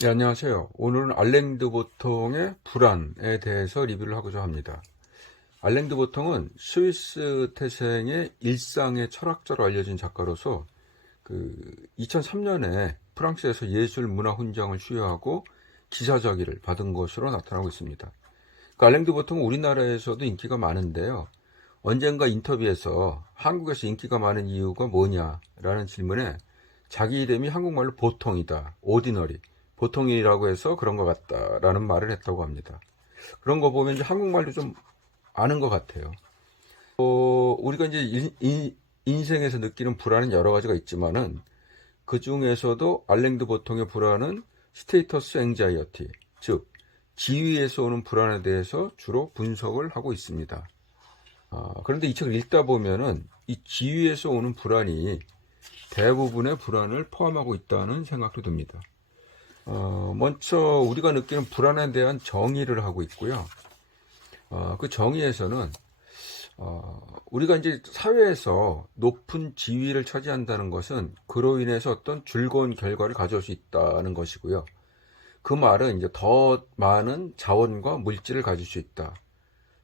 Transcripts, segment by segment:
네, 안녕하세요. 오늘은 알랭드 보통의 불안에 대해서 리뷰를 하고자 합니다. 알랭드 보통은 스위스 태생의 일상의 철학자로 알려진 작가로서 2003년에 프랑스에서 예술 문화 훈장을 수여하고 기사자기를 받은 것으로 나타나고 있습니다. 알랭드 보통은 우리나라에서도 인기가 많은데요. 언젠가 인터뷰에서 한국에서 인기가 많은 이유가 뭐냐라는 질문에 자기 이름이 한국말로 보통이다, 오디너리, 보통이라고 해서 그런 것 같다라는 말을 했다고 합니다. 그런 거 보면 이제 한국말도 좀 아는 것 같아요. 우리가 이제 인생에서 느끼는 불안은 여러 가지가 있지만은 그 중에서도 알랭드 보통의 불안은 스테이터스 앵자이어티, 즉 지위에서 오는 불안에 대해서 주로 분석을 하고 있습니다. 그런데 이 책을 읽다 보면은 이 지위에서 오는 불안이 대부분의 불안을 포함하고 있다는 생각도 듭니다. 먼저 우리가 느끼는 불안에 대한 정의를 하고 있고요. 그 정의에서는 우리가 이제 사회에서 높은 지위를 차지한다는 것은 그로 인해서 어떤 즐거운 결과를 가져올 수 있다는 것이고요. 그 말은 이제 더 많은 자원과 물질을 가질 수 있다.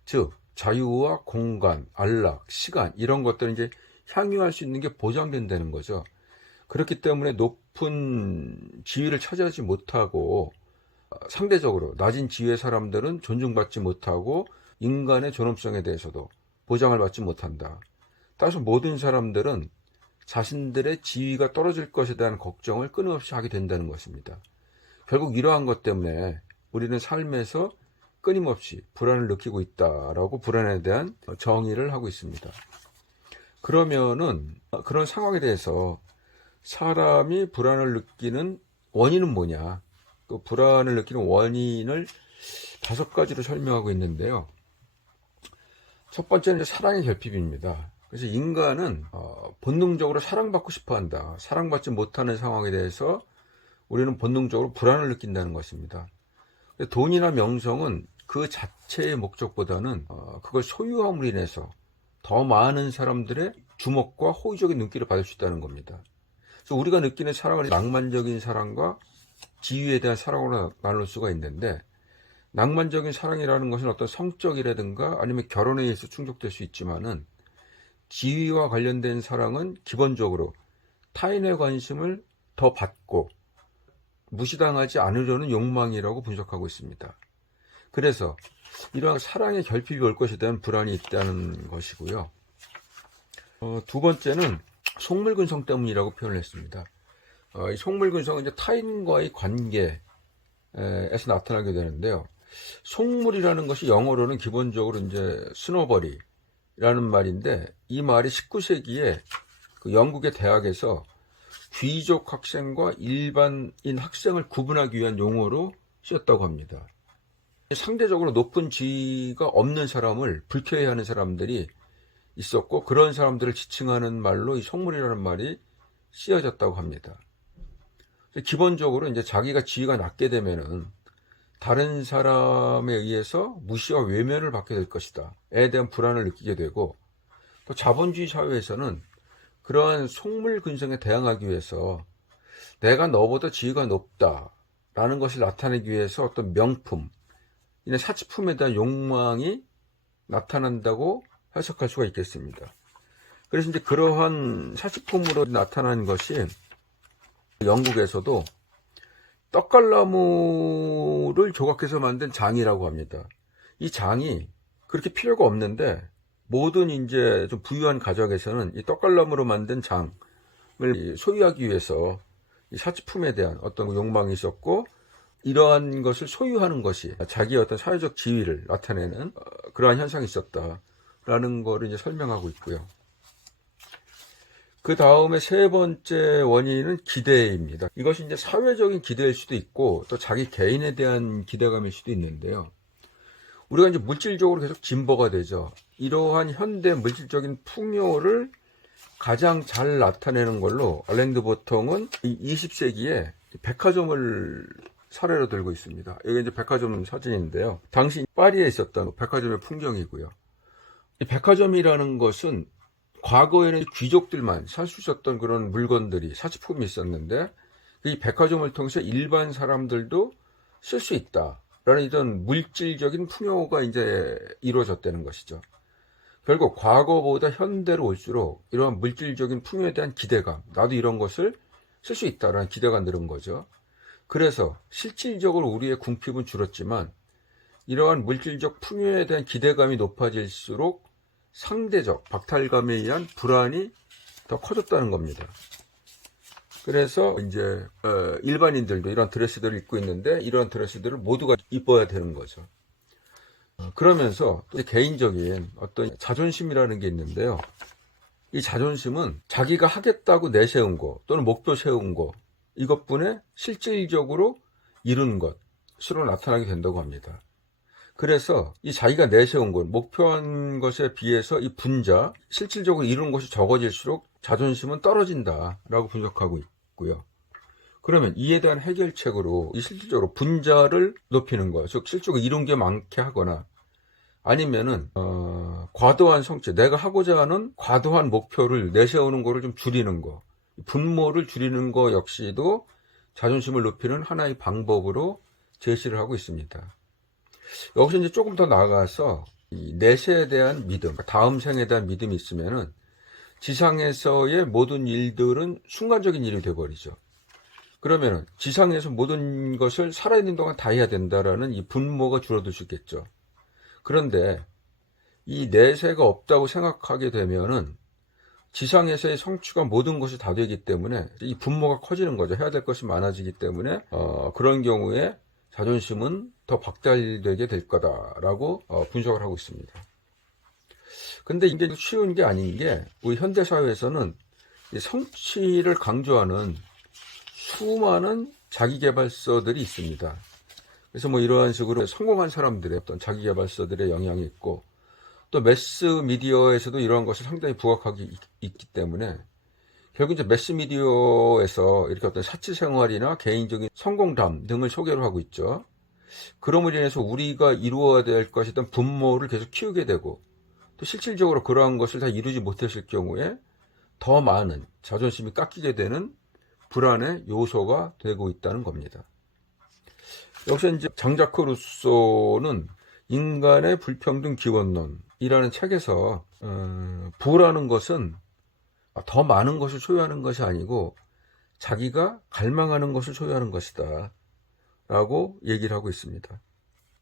즉 자유와 공간, 안락, 시간 이런 것들을 이제 향유할 수 있는 게 보장된다는 거죠. 그렇기 때문에 높은 지위를 차지하지 못하고 상대적으로 낮은 지위의 사람들은 존중받지 못하고 인간의 존엄성에 대해서도 보장을 받지 못한다. 따라서 모든 사람들은 자신들의 지위가 떨어질 것에 대한 걱정을 끊임없이 하게 된다는 것입니다. 결국 이러한 것 때문에 우리는 삶에서 끊임없이 불안을 느끼고 있다라고 불안에 대한 정의를 하고 있습니다. 그러면은 그런 상황에 대해서 사람이 불안을 느끼는 원인은 뭐냐? 그 불안을 느끼는 원인을 5가지로 설명하고 있는데요. 첫 번째는 사랑의 결핍입니다. 그래서 인간은 본능적으로 사랑받고 싶어 한다. 사랑받지 못하는 상황에 대해서 우리는 본능적으로 불안을 느낀다는 것입니다. 돈이나 명성은 그 자체의 목적보다는 그걸 소유함으로 인해서 더 많은 사람들의 주목과 호의적인 눈길을 받을 수 있다는 겁니다. 그래서 우리가 느끼는 사랑을 낭만적인 사랑과 지위에 대한 사랑으로 나눌 수가 있는데, 낭만적인 사랑이라는 것은 어떤 성적이라든가 아니면 결혼에 의해서 충족될 수 있지만은 지위와 관련된 사랑은 기본적으로 타인의 관심을 더 받고 무시당하지 않으려는 욕망이라고 분석하고 있습니다. 그래서 이러한 사랑의 결핍이 올 것에 대한 불안이 있다는 것이고요. 두 번째는 속물근성 때문이라고 표현을 했습니다. 이 속물근성은 이제 타인과의 관계에서 나타나게 되는데요. 속물이라는 것이 영어로는 기본적으로 이제 스노버리라는 말인데, 이 말이 19세기에 그 영국의 대학에서 귀족 학생과 일반인 학생을 구분하기 위한 용어로 쓰였다고 합니다. 상대적으로 높은 지위가 없는 사람을 불쾌해하는 사람들이 있었고, 그런 사람들을 지칭하는 말로 이 속물이라는 말이 쓰여졌다고 합니다. 기본적으로 이제 자기가 지위가 낮게 되면은 다른 사람에 의해서 무시와 외면을 받게 될 것이다에 대한 불안을 느끼게 되고, 또 자본주의 사회에서는 그러한 속물근성에 대항하기 위해서 내가 너보다 지위가 높다라는 것을 나타내기 위해서 어떤 명품, 사치품에 대한 욕망이 나타난다고 해석할 수가 있겠습니다. 그래서 이제 그러한 사치품으로 나타난 것이 영국에서도 떡갈나무를 조각해서 만든 장이라고 합니다. 이 장이 그렇게 필요가 없는데 모든 이제 좀 부유한 가정에서는 이 떡갈나무로 만든 장을 소유하기 위해서 이 사치품에 대한 어떤 욕망이 있었고, 이러한 것을 소유하는 것이 자기의 어떤 사회적 지위를 나타내는 그러한 현상이 있었다라는 거를 이제 설명하고 있고요. 그 다음에 세 번째 원인은 기대입니다. 이것이 이제 사회적인 기대일 수도 있고 또 자기 개인에 대한 기대감일 수도 있는데요. 우리가 이제 물질적으로 계속 진보가 되죠. 이러한 현대 물질적인 풍요를 가장 잘 나타내는 걸로 알랭드 보통은 20세기에 백화점을 사례로 들고 있습니다. 여기 이제 백화점 사진인데요. 당시 파리에 있었던 백화점의 풍경이고요. 이 백화점이라는 것은 과거에는 귀족들만 살 수 있었던 그런 물건들이, 사치품이 있었는데, 이 백화점을 통해서 일반 사람들도 쓸 수 있다라는 이런 물질적인 풍요가 이제 이루어졌다는 것이죠. 결국 과거보다 현대로 올수록 이러한 물질적인 풍요에 대한 기대감, 나도 이런 것을 쓸 수 있다라는 기대가 늘은 거죠. 그래서 실질적으로 우리의 궁핍은 줄었지만 이러한 물질적 풍요에 대한 기대감이 높아질수록 상대적 박탈감에 의한 불안이 더 커졌다는 겁니다. 그래서 이제 일반인들도 이런 드레스들을 입고 있는데 이런 드레스들을 모두가 입어야 되는 거죠. 그러면서 또 개인적인 어떤 자존심이라는 게 있는데요. 이 자존심은 자기가 하겠다고 내세운 거 또는 목표 세운 거 이것뿐에 실질적으로 이룬 것으로 나타나게 된다고 합니다. 그래서 이 자기가 내세운 것, 목표한 것에 비해서 이 분자, 실질적으로 이룬 것이 적어질수록 자존심은 떨어진다라고 분석하고 있고요. 그러면 이에 대한 해결책으로 실질적으로 분자를 높이는 거, 즉 실질적으로 이룬 게 많게 하거나 아니면은 과도한 성취, 내가 하고자 하는 과도한 목표를 내세우는 거를 좀 줄이는 거, 분모를 줄이는 거 역시도 자존심을 높이는 하나의 방법으로 제시를 하고 있습니다. 여기서 이제 조금 더 나아가서 이 내세에 대한 믿음, 다음 생에 대한 믿음이 있으면은 지상에서의 모든 일들은 순간적인 일이 되어버리죠. 그러면은 지상에서 모든 것을 살아있는 동안 다 해야 된다라는 이 분모가 줄어들 수 있겠죠. 그런데 이 내세가 없다고 생각하게 되면은 지상에서의 성취가 모든 것이 다 되기 때문에 이 분모가 커지는 거죠. 해야 될 것이 많아지기 때문에 그런 경우에 자존심은 더 박탈되게 될 거다라고 분석을 하고 있습니다. 근데 이게 쉬운 게 아닌 게 우리 현대사회에서는 성취를 강조하는 수많은 자기계발서들이 있습니다. 그래서 뭐 이러한 식으로 성공한 사람들의 어떤 자기계발서들의 영향이 있고 또 매스미디어에서도 이러한 것을 상당히 부각하기 있기 때문에 결국 이제 매스미디어에서 이렇게 어떤 사치생활이나 개인적인 성공담 등을 소개를 하고 있죠. 그럼으로 인해서 우리가 이루어야 될 것이던 분모를 계속 키우게 되고 또 실질적으로 그러한 것을 다 이루지 못했을 경우에 더 많은 자존심이 깎이게 되는 불안의 요소가 되고 있다는 겁니다. 여기서 이제 장자크 루소는 인간의 불평등 기원론이라는 책에서 부라는 것은 더 많은 것을 소유하는 것이 아니고 자기가 갈망하는 것을 소유하는 것이다 라고 얘기를 하고 있습니다.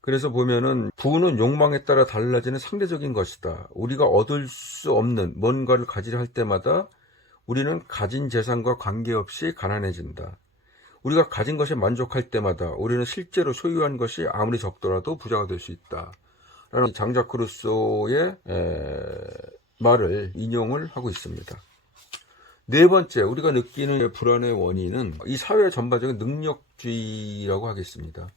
그래서 보면은 부는 욕망에 따라 달라지는 상대적인 것이다. 우리가 얻을 수 없는 뭔가를 가지려 할 때마다 우리는 가진 재산과 관계없이 가난해진다. 우리가 가진 것에 만족할 때마다 우리는 실제로 소유한 것이 아무리 적더라도 부자가 될 수 있다. 라는 장자크 루소의 말을 인용을 하고 있습니다. 네 번째, 우리가 느끼는 불안의 원인은 이 사회 전반적인 능력주의라고 하겠습니다.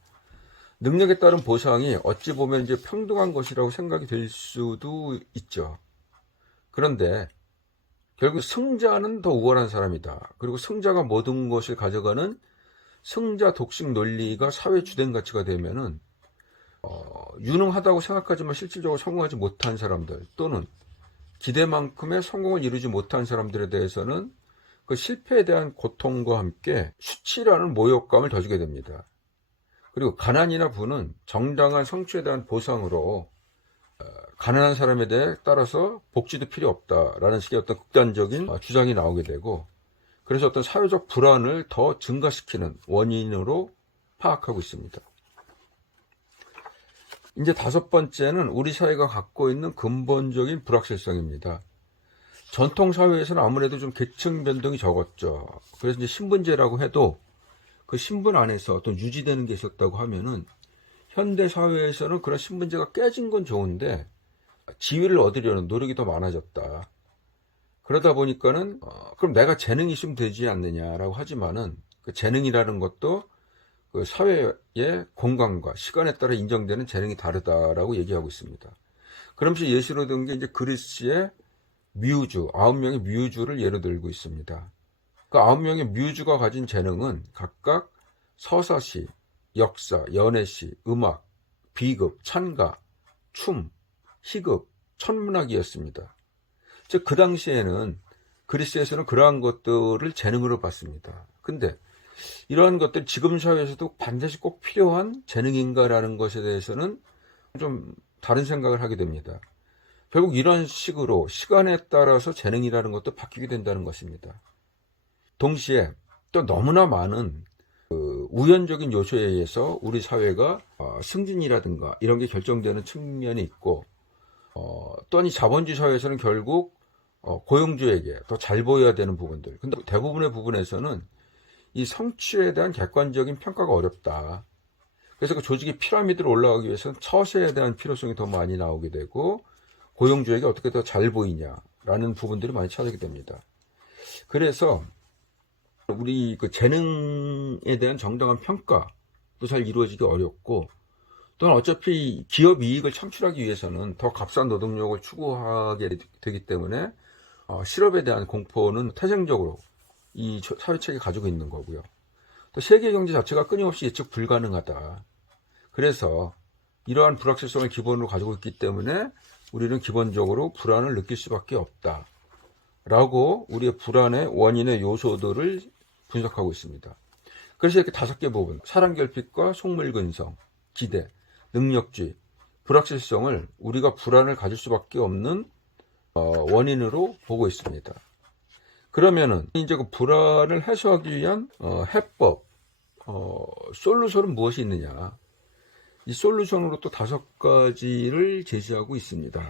능력에 따른 보상이 어찌 보면 이제 평등한 것이라고 생각이 될 수도 있죠. 그런데 결국 승자는 더 우월한 사람이다. 그리고 승자가 모든 것을 가져가는 승자 독식 논리가 사회 주된 가치가 되면은 유능하다고 생각하지만 실질적으로 성공하지 못한 사람들 또는 기대만큼의 성공을 이루지 못한 사람들에 대해서는 그 실패에 대한 고통과 함께 수치라는 모욕감을 더 주게 됩니다. 그리고 가난이나 부는 정당한 성취에 대한 보상으로 가난한 사람에 대해 따라서 복지도 필요 없다라는 식의 어떤 극단적인 주장이 나오게 되고 그래서 어떤 사회적 불안을 더 증가시키는 원인으로 파악하고 있습니다. 이제 다섯 번째는 우리 사회가 갖고 있는 근본적인 불확실성입니다. 전통 사회에서는 아무래도 좀 계층 변동이 적었죠. 그래서 이제 신분제라고 해도 그 신분 안에서 어떤 유지되는 게 있었다고 하면은 현대 사회에서는 그런 신분제가 깨진 건 좋은데 지위를 얻으려는 노력이 더 많아졌다. 그러다 보니까는 그럼 내가 재능이 있으면 되지 않느냐라고 하지만은 그 재능이라는 것도 그 사회의 공간과 시간에 따라 인정되는 재능이 다르다라고 얘기하고 있습니다. 그러면서 예시로 든 게 이제 그리스의 뮤즈, 9명의 뮤즈를 예로 들고 있습니다. 그 9명의 뮤즈가 가진 재능은 각각 서사시, 역사, 연애시, 음악, 비극, 찬가, 춤, 희극, 천문학이었습니다. 즉 그 당시에는 그리스에서는 그러한 것들을 재능으로 봤습니다. 근데 이러한 것들이 지금 사회에서도 반드시 꼭 필요한 재능인가라는 것에 대해서는 좀 다른 생각을 하게 됩니다. 결국 이런 식으로 시간에 따라서 재능이라는 것도 바뀌게 된다는 것입니다. 동시에 또 너무나 많은 우연적인 요소에 의해서 우리 사회가 승진이라든가 이런 게 결정되는 측면이 있고, 또한 이 자본주의 사회에서는 결국 고용주에게 더 잘 보여야 되는 부분들, 근데 대부분의 부분에서는 이 성취에 대한 객관적인 평가가 어렵다. 그래서 그 조직의 피라미드로 올라가기 위해서는 처세에 대한 필요성이 더 많이 나오게 되고, 고용주에게 어떻게 더 잘 보이냐라는 부분들이 많이 찾아게 됩니다. 그래서 우리 그 재능에 대한 정당한 평가도 잘 이루어지기 어렵고, 또한 어차피 기업 이익을 창출하기 위해서는 더 값싼 노동력을 추구하게 되기 때문에 실업에 대한 공포는 태생적으로 이 사회체계가 가지고 있는 거고요. 또 세계 경제 자체가 끊임없이 예측 불가능하다. 그래서 이러한 불확실성을 기본으로 가지고 있기 때문에 우리는 기본적으로 불안을 느낄 수밖에 없다. 라고 우리의 불안의 원인의 요소들을 분석하고 있습니다. 그래서 이렇게 5개 부분, 사랑결핍과 속물근성, 기대, 능력주의, 불확실성을 우리가 불안을 가질 수밖에 없는 원인으로 보고 있습니다. 그러면은 이제 그 불안을 해소하기 위한 해법, 솔루션은 무엇이 있느냐? 이 솔루션으로 또 5가지를 제시하고 있습니다.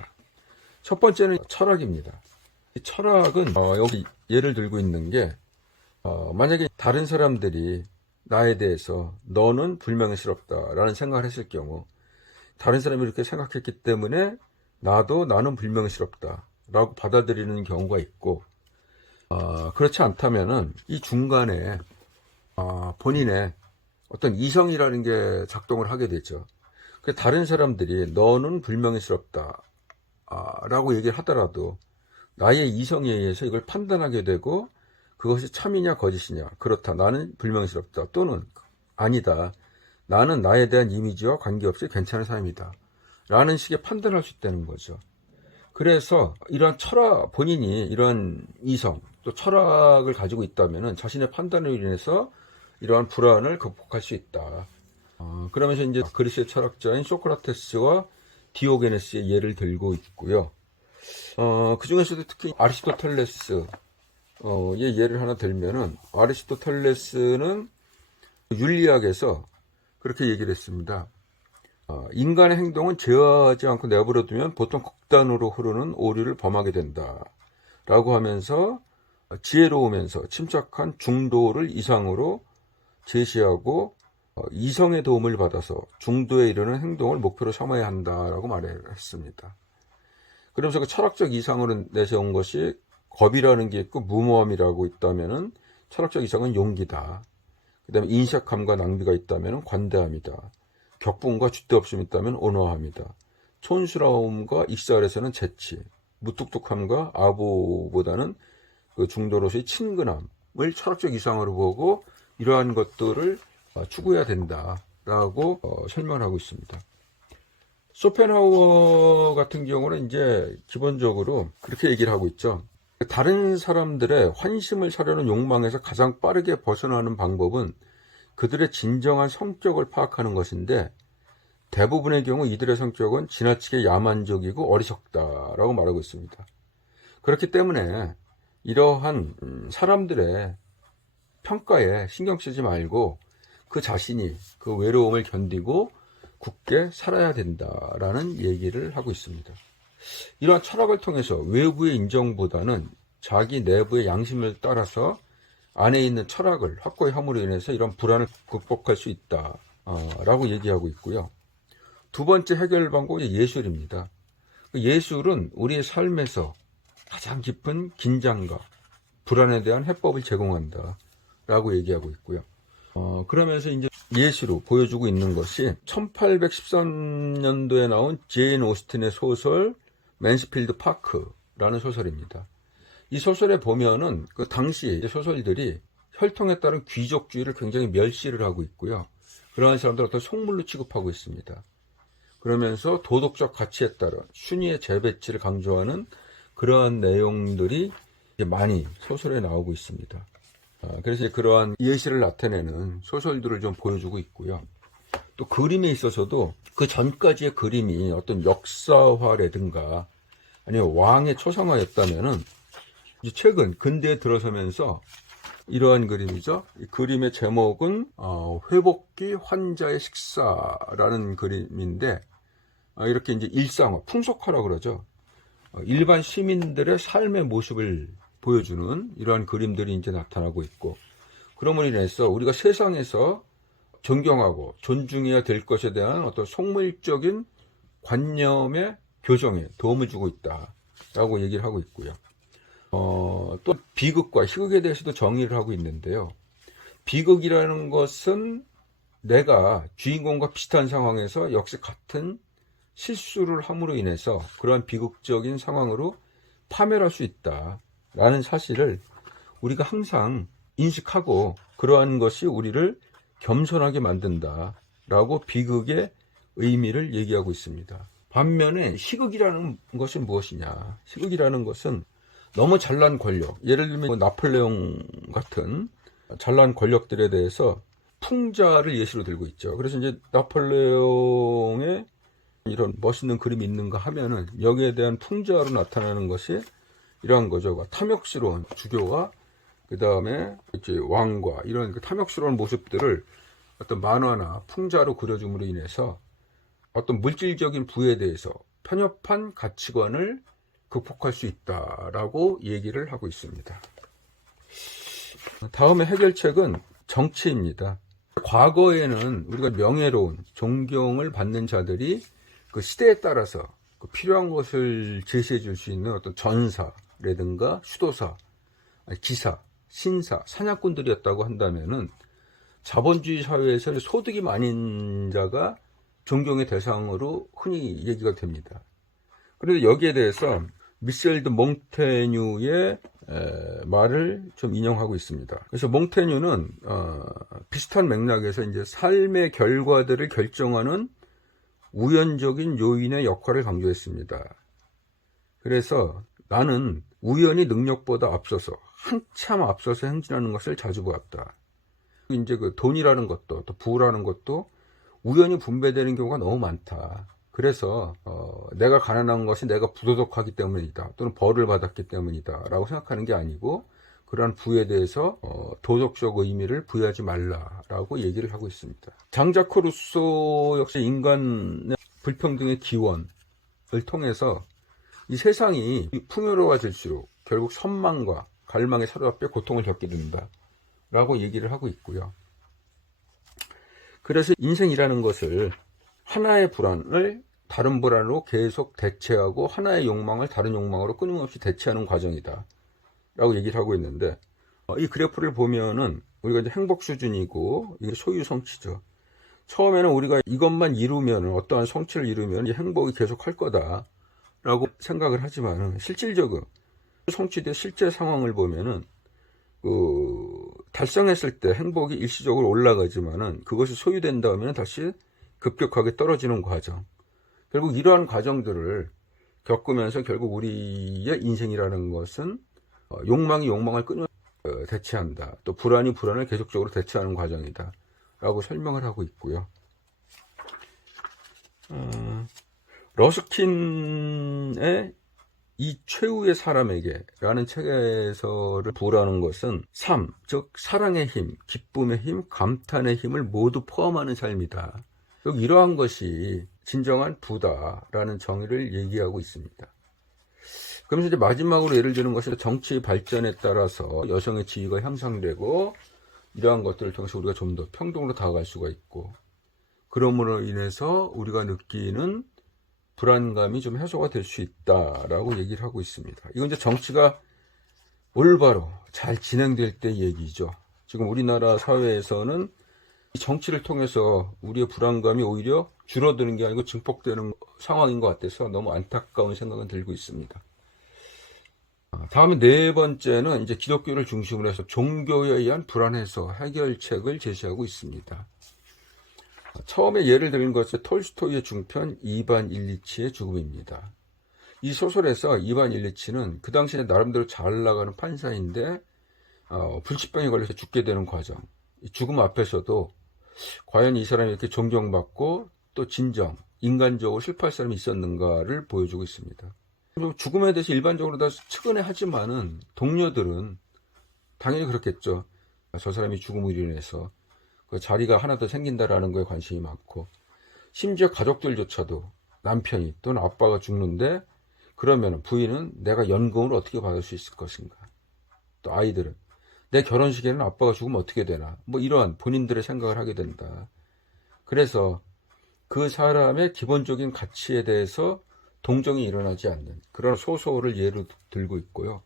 첫 번째는 철학입니다. 이 철학은 여기 예를 들고 있는 게, 만약에 다른 사람들이 나에 대해서 너는 불명예스럽다라는 생각을 했을 경우, 다른 사람이 이렇게 생각했기 때문에 나는 불명예스럽다라고 받아들이는 경우가 있고, 그렇지 않다면은 이 중간에 본인의 어떤 이성이라는 게 작동을 하게 되죠. 다른 사람들이 너는 불명예스럽다 라고 얘기를 하더라도 나의 이성에 의해서 이걸 판단하게 되고, 그것이 참이냐 거짓이냐, 그렇다, 나는 불명예스럽다, 또는 아니다, 나는 나에 대한 이미지와 관계없이 괜찮은 사람이다 라는 식의 판단을 할 수 있다는 거죠. 그래서 이러한 철학, 본인이 이러한 이성 또 철학을 가지고 있다면 자신의 판단으로 인해서 이러한 불안을 극복할 수 있다. 그러면서 이제 그리스의 철학자인 소크라테스와 디오게네스의 예를 들고 있고요. 그 중에서도 특히 아리스토텔레스의 예를 하나 들면은, 아리스토텔레스는 윤리학에서 그렇게 얘기를 했습니다. 인간의 행동은 제어하지 않고 내버려두면 보통 극단으로 흐르는 오류를 범하게 된다 라고 하면서 지혜로우면서 침착한 중도를 이상으로 제시하고, 이성의 도움을 받아서 중도에 이르는 행동을 목표로 삼아야 한다라고 말했습니다. 그러면서 그 철학적 이상으로 내세운 것이 겁이라는 게 있고 무모함이라고 있다면은 철학적 이상은 용기다. 그 다음에 인색함과 낭비가 있다면 관대함이다. 격분과 줏대없음이 있다면 온화함이다. 촌스러움과 익살에서는 재치, 무뚝뚝함과 아부보다는 그 중도로서의 친근함을 철학적 이상으로 보고 이러한 것들을 추구해야 된다라고 설명하고 있습니다. 쇼펜하우어 같은 경우는 이제 기본적으로 그렇게 얘기를 하고 있죠. 다른 사람들의 환심을 사려는 욕망에서 가장 빠르게 벗어나는 방법은 그들의 진정한 성격을 파악하는 것인데, 대부분의 경우 이들의 성격은 지나치게 야만적이고 어리석다라고 말하고 있습니다. 그렇기 때문에 이러한 사람들의 평가에 신경 쓰지 말고 그 자신이 그 외로움을 견디고 굳게 살아야 된다라는 얘기를 하고 있습니다. 이러한 철학을 통해서 외부의 인정보다는 자기 내부의 양심을 따라서 안에 있는 철학을 확고히 함으로 인해서 이런 불안을 극복할 수 있다 라고 얘기하고 있고요. 두 번째 해결 방법은 예술입니다. 예술은 우리의 삶에서 가장 깊은 긴장과 불안에 대한 해법을 제공한다 라고 얘기하고 있고요. 그러면서 이제 예시로 보여주고 있는 것이 1813년도에 나온 제인 오스틴의 소설 맨스필드 파크라는 소설입니다. 이 소설에 보면은 그 당시 소설들이 혈통에 따른 귀족주의를 굉장히 멸시를 하고 있고요. 그러한 사람들을 어떤 속물로 취급하고 있습니다. 그러면서 도덕적 가치에 따른 순위의 재배치를 강조하는 그러한 내용들이 많이 소설에 나오고 있습니다. 그래서 이제 그러한 예시를 나타내는 소설들을 좀 보여주고 있고요. 또 그림에 있어서도 그 전까지의 그림이 어떤 역사화라든가 아니면 왕의 초상화였다면은 이제 최근 근대에 들어서면서 이러한 그림이죠. 이 그림의 제목은 회복기 환자의 식사라는 그림인데 이렇게 이제 일상화, 풍속화라고 그러죠. 일반 시민들의 삶의 모습을 보여주는 이러한 그림들이 이제 나타나고 있고, 그러므로 인해서 우리가 세상에서 존경하고 존중해야 될 것에 대한 어떤 속물적인 관념의 교정에 도움을 주고 있다라고 얘기를 하고 있고요. 또 비극과 희극에 대해서도 정의를 하고 있는데요. 비극이라는 것은 내가 주인공과 비슷한 상황에서 역시 같은 실수를 함으로 인해서 그러한 비극적인 상황으로 파멸할 수 있다라는 사실을 우리가 항상 인식하고, 그러한 것이 우리를 겸손하게 만든다라고 비극의 의미를 얘기하고 있습니다. 반면에 희극이라는 것은 무엇이냐? 희극이라는 것은 너무 잘난 권력, 예를 들면 나폴레옹 같은 잘난 권력들에 대해서 풍자를 예시로 들고 있죠. 그래서 이제 나폴레옹의 이런 멋있는 그림이 있는가 하면은 여기에 대한 풍자로 나타나는 것이 이러한 거죠. 탐욕스러운 주교와 그 다음에 이제 왕과 이런 탐욕스러운 모습들을 어떤 만화나 풍자로 그려줌으로 인해서 어떤 물질적인 부에 대해서 편협한 가치관을 극복할 수 있다라고 얘기를 하고 있습니다. 다음에 해결책은 정치입니다. 과거에는 우리가 명예로운 존경을 받는 자들이 그 시대에 따라서 그 필요한 것을 제시해 줄 수 있는 어떤 전사라든가 수도사, 기사, 신사, 사냥꾼들이었다고 한다면은 자본주의 사회에서는 소득이 많은 자가 존경의 대상으로 흔히 얘기가 됩니다. 그런데 여기에 대해서 미셸 드 몽테뉴의 말을 좀 인용하고 있습니다. 그래서 몽테뉴는 비슷한 맥락에서 이제 삶의 결과들을 결정하는 우연적인 요인의 역할을 강조했습니다. 그래서 나는 우연히 능력보다 앞서서 한참 앞서서 행진하는 것을 자주 보았다. 이제 그 돈이라는 것도 또 부라는 것도 우연히 분배되는 경우가 너무 많다. 그래서 내가 가난한 것이 내가 부도덕하기 때문이다, 또는 벌을 받았기 때문이다 라고 생각하는 게 아니고, 그러한 부에 대해서 도덕적 의미를 부여하지 말라라고 얘기를 하고 있습니다. 장자크 루소 역시 인간의 불평등의 기원을 통해서 이 세상이 풍요로워질수록 결국 선망과 갈망에 사로잡혀 고통을 겪게 된다 라고 얘기를 하고 있고요. 그래서 인생이라는 것을 하나의 불안을 다른 불안으로 계속 대체하고 하나의 욕망을 다른 욕망으로 끊임없이 대체하는 과정이다 라고 얘기를 하고 있는데, 이 그래프를 보면은 우리가 이제 행복 수준이고 이게 소유 성취죠. 처음에는 우리가 이것만 이루면, 어떠한 성취를 이루면 이 행복이 계속 할 거다 라고 생각을 하지만, 실질적으로 성취된 실제 상황을 보면은 달성했을 때 행복이 일시적으로 올라가지만은 그것이 소유된 다음에는 다시 급격하게 떨어지는 과정. 결국 이러한 과정들을 겪으면서 결국 우리의 인생이라는 것은 욕망이 욕망을 끊임없이 대체한다. 또 불안이 불안을 계속적으로 대체하는 과정이다 라고 설명을 하고 있고요. 러스킨의 이 최후의 사람에게 라는 책에서를 부라는 것은 삶, 즉 사랑의 힘, 기쁨의 힘, 감탄의 힘을 모두 포함하는 삶이다. 이러한 것이 진정한 부다라는 정의를 얘기하고 있습니다. 그러면서 이제 마지막으로 예를 드는 것은 정치 발전에 따라서 여성의 지위가 향상되고, 이러한 것들을 통해서 우리가 좀 더 평등으로 다가갈 수가 있고, 그러므로 인해서 우리가 느끼는 불안감이 좀 해소가 될 수 있다라고 얘기를 하고 있습니다. 이건 이제 정치가 올바로 잘 진행될 때 얘기죠. 지금 우리나라 사회에서는 이 정치를 통해서 우리의 불안감이 오히려 줄어드는 게 아니고 증폭되는 상황인 것 같아서 너무 안타까운 생각은 들고 있습니다. 다음에 네 번째는 이제 기독교를 중심으로 해서 종교에 의한 불안 해소 해결책을 제시하고 있습니다. 처음에 예를 드린 것은 톨스토이의 중편 이반 일리치의 죽음입니다. 이 소설에서 이반 일리치는 그 당시에 나름대로 잘 나가는 판사인데 불치병에 걸려서 죽게 되는 과정, 이 죽음 앞에서도 과연 이 사람이 이렇게 존경받고 또 진정, 인간적으로 슬퍼할 사람이 있었는가를 보여주고 있습니다. 죽음에 대해서 일반적으로 다 측은해 하지만은 동료들은 당연히 그렇겠죠. 저 사람이 죽음으로 인해서 그 자리가 하나 더 생긴다라는 거에 관심이 많고, 심지어 가족들조차도 남편이 또는 아빠가 죽는데 그러면 부인은 내가 연금을 어떻게 받을 수 있을 것인가, 또 아이들은 내 결혼식에는 아빠가 죽으면 어떻게 되나, 뭐 이러한 본인들의 생각을 하게 된다. 그래서 그 사람의 기본적인 가치에 대해서 동정이 일어나지 않는 그런 소설을 예로 들고 있고요.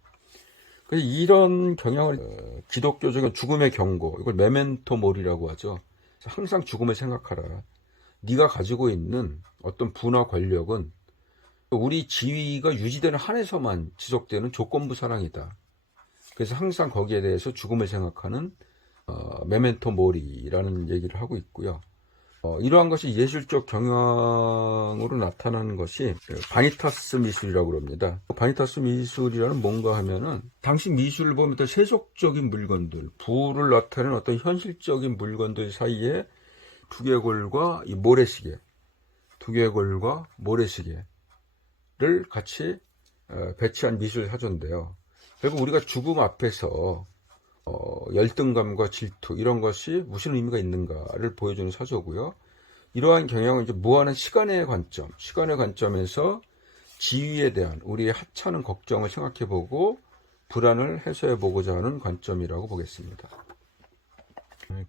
그래서 이런 경향을 기독교적인 죽음의 경고, 이걸 메멘토 모리라고 하죠. 항상 죽음을 생각하라. 네가 가지고 있는 어떤 부나 권력은 우리 지위가 유지되는 한에서만 지속되는 조건부 사랑이다. 그래서 항상 거기에 대해서 죽음을 생각하는 메멘토 모리라는 얘기를 하고 있고요. 이러한 것이 예술적 경향으로 나타나는 것이 바니타스 미술이라고 합니다. 바니타스 미술이라는 뭔가 하면은 당시 미술을 보면 또 세속적인 물건들, 부를 나타내는 어떤 현실적인 물건들 사이에 두개골과 이 모래시계, 두개골과 모래시계를 같이 배치한 미술 사조인데요. 결국 우리가 죽음 앞에서 열등감과 질투, 이런 것이 무슨 의미가 있는가를 보여주는 사조고요. 이러한 경향은 이제 무한한 시간의 관점에서 지위에 대한 우리의 하찮은 걱정을 생각해보고 불안을 해소해보고자 하는 관점이라고 보겠습니다.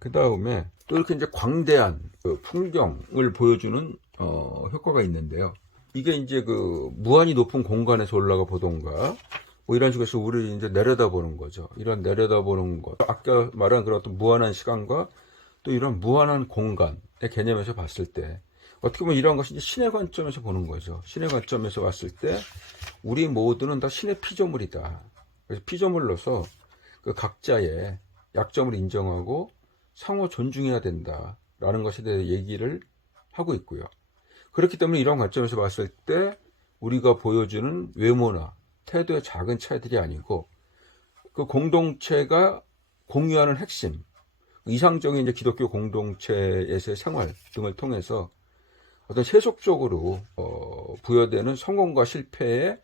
그 다음에 또 이렇게 이제 광대한 그 풍경을 보여주는 효과가 있는데요. 이게 이제 그 무한히 높은 공간에서 올라가 보던가, 뭐 이런 식으로 해서 우리를 이제 내려다보는 거죠. 이런 내려다보는 것, 아까 말한 그런 어떤 무한한 시간과 또 이런 무한한 공간의 개념에서 봤을 때, 어떻게 보면 이런 것이 이제 신의 관점에서 보는 거죠. 신의 관점에서 봤을 때 우리 모두는 다 신의 피조물이다. 그래서 피조물로서 그 각자의 약점을 인정하고 상호 존중해야 된다라는 것에 대해 얘기를 하고 있고요. 그렇기 때문에 이런 관점에서 봤을 때 우리가 보여주는 외모나 태도의 작은 차이들이 아니고 그 공동체가 공유하는 핵심, 이상적인 이제 기독교 공동체에서의 생활 등을 통해서 어떤 세속적으로 부여되는 성공과 실패의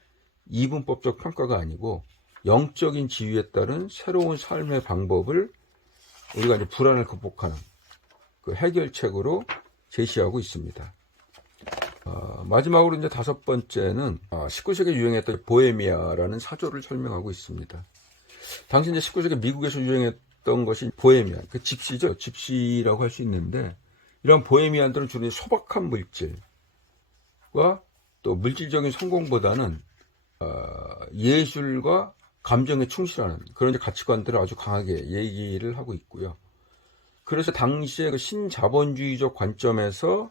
이분법적 평가가 아니고 영적인 지위에 따른 새로운 삶의 방법을 우리가 이제 불안을 극복하는 그 해결책으로 제시하고 있습니다. 마지막으로 이제 5번째는 19세기에 유행했던 보헤미아라는 사조를 설명하고 있습니다. 당시 이제 19세기 미국에서 유행했던 것이 보헤미안, 그 집시죠. 집시라고 할 수 있는데, 이런 보헤미안들은 주로 소박한 물질과 또 물질적인 성공보다는 예술과 감정에 충실하는 그런 가치관들을 아주 강하게 얘기를 하고 있고요. 그래서 당시의 그 신자본주의적 관점에서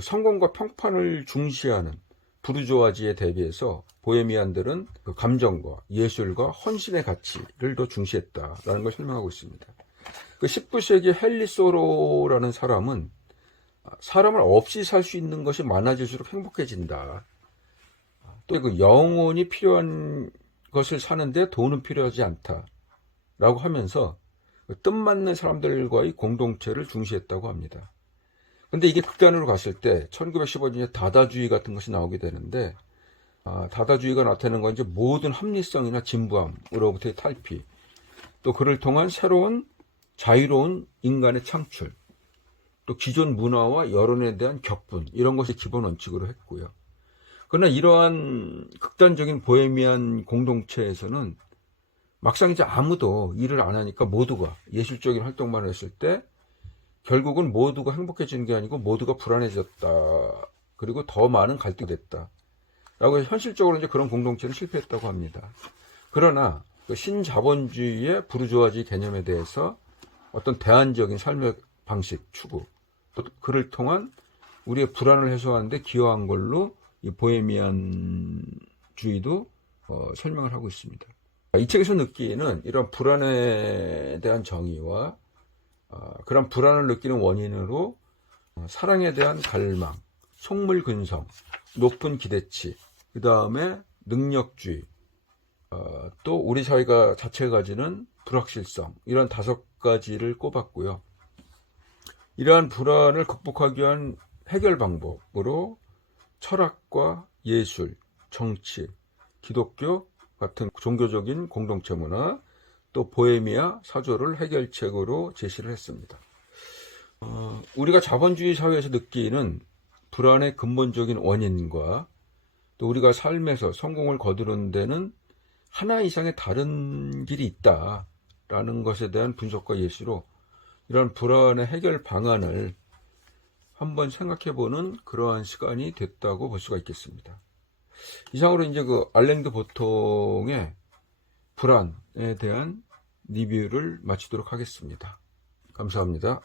성공과 평판을 중시하는 부르주아지에 대비해서 보헤미안들은 그 감정과 예술과 헌신의 가치를 더 중시했다라는 걸 설명하고 있습니다. 그 19세기 헨리 소로라는 사람은 사람을 없이 살 수 있는 것이 많아질수록 행복해진다. 또 그 영혼이 필요한 것을 사는데 돈은 필요하지 않다라고 하면서 뜻맞는 사람들과의 공동체를 중시했다고 합니다. 근데 이게 극단으로 갔을 때 1915년에 다다주의 같은 것이 나오게 되는데, 다다주의가 나타내는 건 이제 모든 합리성이나 진부함으로부터의 탈피, 또 그를 통한 새로운 자유로운 인간의 창출, 또 기존 문화와 여론에 대한 격분, 이런 것이 기본 원칙으로 했고요. 그러나 이러한 극단적인 보헤미안 공동체에서는 막상 이제 아무도 일을 안 하니까 모두가 예술적인 활동만 했을 때 결국은 모두가 행복해지는 게 아니고 모두가 불안해졌다. 그리고 더 많은 갈등이 됐다. 라고 해서 현실적으로 이제 그런 공동체는 실패했다고 합니다. 그러나 그 신자본주의의 부르주아지 개념에 대해서 어떤 대안적인 삶의 방식 추구, 또 그를 통한 우리의 불안을 해소하는데 기여한 걸로 이 보헤미안주의도 설명을 하고 있습니다. 이 책에서 느끼는 이런 불안에 대한 정의와 그런 불안을 느끼는 원인으로 사랑에 대한 갈망, 속물근성, 높은 기대치, 그 다음에 능력주의, 또 우리 사회가 자체가 가지는 불확실성, 이런 5가지를 꼽았고요. 이러한 불안을 극복하기 위한 해결 방법으로 철학과 예술, 정치, 기독교 같은 종교적인 공동체 문화, 또 보헤미아 사조를 해결책으로 제시를 했습니다. 우리가 자본주의 사회에서 느끼는 불안의 근본적인 원인과 또 우리가 삶에서 성공을 거두는 데는 하나 이상의 다른 길이 있다라는 것에 대한 분석과 예시로 이런 불안의 해결 방안을 한번 생각해보는 그러한 시간이 됐다고 볼 수가 있겠습니다. 이상으로 이제 그 알랭드 보통의 불안에 대한 리뷰를 마치도록 하겠습니다. 감사합니다.